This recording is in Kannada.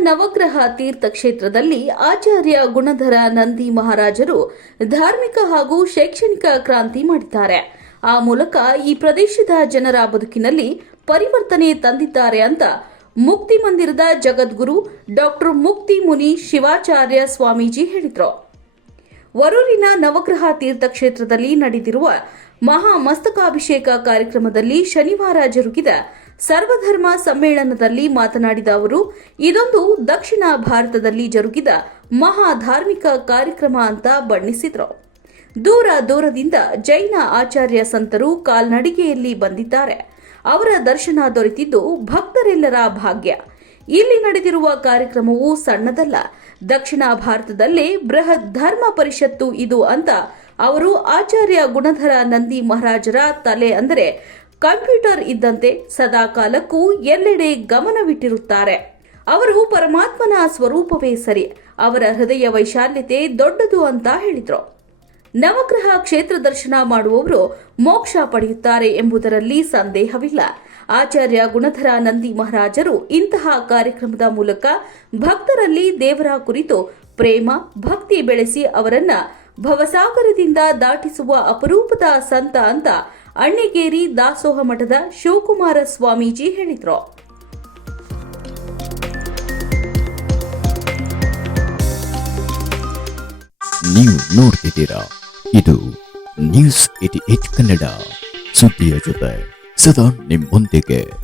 ನವಗ್ರಹ ತೀರ್ಥಕ್ಷೇತ್ರದಲ್ಲಿ ಆಚಾರ್ಯ ಗುಣಧರ ನಂದಿ ಮಹಾರಾಜರು ಧಾರ್ಮಿಕ ಹಾಗೂ ಶೈಕ್ಷಣಿಕ ಕ್ರಾಂತಿ ಮಾಡಿದ್ದಾರೆ. ಆ ಮೂಲಕ ಈ ಪ್ರದೇಶದ ಜನರ ಬದುಕಿನಲ್ಲಿ ಪರಿವರ್ತನೆ ತಂದಿದ್ದಾರೆ ಅಂತ ಮುಕ್ತಿ ಮಂದಿರದ ಜಗದ್ಗುರು ಡಾಕ್ಟರ್ ಮುಕ್ತಿ ಮುನಿ ಶಿವಾಚಾರ್ಯ ಸ್ವಾಮೀಜಿ ಹೇಳಿದರು. ವರೂರಿನ ನವಗ್ರಹ ತೀರ್ಥಕ್ಷೇತ್ರದಲ್ಲಿ ನಡೆದಿರುವ ಮಹಾ ಮಸ್ತಕಾಭಿಷೇಕ ಕಾರ್ಯಕ್ರಮದಲ್ಲಿ ಶನಿವಾರ ಜರುಗಿದ ಸರ್ವಧರ್ಮ ಸಮ್ಮೇಳನದಲ್ಲಿ ಮಾತನಾಡಿದ ಅವರು, ಇದೊಂದು ದಕ್ಷಿಣ ಭಾರತದಲ್ಲಿ ಜರುಗಿದ ಮಹಾ ಧಾರ್ಮಿಕ ಕಾರ್ಯಕ್ರಮ ಅಂತ ಬಣ್ಣಿಸಿದರು. ದೂರ ದೂರದಿಂದ ಜೈನ ಆಚಾರ್ಯ ಸಂತರು ಕಾಲ್ನಡಿಗೆಯಲ್ಲಿ ಬಂದಿದ್ದಾರೆ. ಅವರ ದರ್ಶನ ದೊರೆತಿದ್ದು ಭಕ್ತರೆಲ್ಲರ ಭಾಗ್ಯ. ಇಲ್ಲಿ ನಡೆದಿರುವ ಕಾರ್ಯಕ್ರಮವು ಸಣ್ಣದಲ್ಲ. ದಕ್ಷಿಣ ಭಾರತದಲ್ಲೇ ಬೃಹತ್ ಧರ್ಮ ಪರಿಷತ್ತು ಇದು ಅಂತ ಅವರು ಆಚಾರ್ಯ ಗುಣಧರ ನಂದಿ ಮಹಾರಾಜರ ತಲೆ ಅಂದರೆ ಕಂಪ್ಯೂಟರ್ ಇದ್ದಂತೆ ಸದಾ ಕಾಲಕ್ಕೂ ಎಲ್ಲೆಡೆ ಗಮನವಿಟ್ಟಿರುತ್ತಾರೆ. ಅವರು ಪರಮಾತ್ಮನ ಸ್ವರೂಪವೇ ಸರಿ, ಅವರ ಹೃದಯ ವೈಶಾಲ್ಯತೆ ದೊಡ್ಡದು ಅಂತ ಹೇಳಿದರು. ನವಗ್ರಹ ಕ್ಷೇತ್ರ ದರ್ಶನ ಮಾಡುವವರು ಮೋಕ್ಷ ಪಡೆಯುತ್ತಾರೆ ಎಂಬುದರಲ್ಲಿ ಸಂದೇಹವಿಲ್ಲ. ಆಚಾರ್ಯ ಗುಣಧರ ನಂದಿ ಮಹಾರಾಜರು ಇಂತಹ ಕಾರ್ಯಕ್ರಮದ ಮೂಲಕ ಭಕ್ತರಲ್ಲಿ ದೇವರ ಕುರಿತು ಪ್ರೇಮ, ಭಕ್ತಿ ಬೆಳೆಸಿ ಅವರನ್ನ ಭವಸಾಗರದಿಂದ ದಾಟಿಸುವ ಅಪರೂಪದ ಸಂತ ಅಂತ ಅಣ್ಣಿಗೇರಿ ದಾಸೋಹ ಮಠದ ಶಿವಕುಮಾರ ಸ್ವಾಮೀಜಿ ಹೇಳಿದರು. ನೀವು ನೋಡ್ತಿದ್ದೀರಾ? ಇದು ನ್ಯೂಸ್ ಏಟಿ ಏಟ್ ಕನ್ನಡ. ಸುದ್ದಿಯ ಜೊತೆ ಸದಾ ನಿಮ್ಮೊಂದಿಗೆ.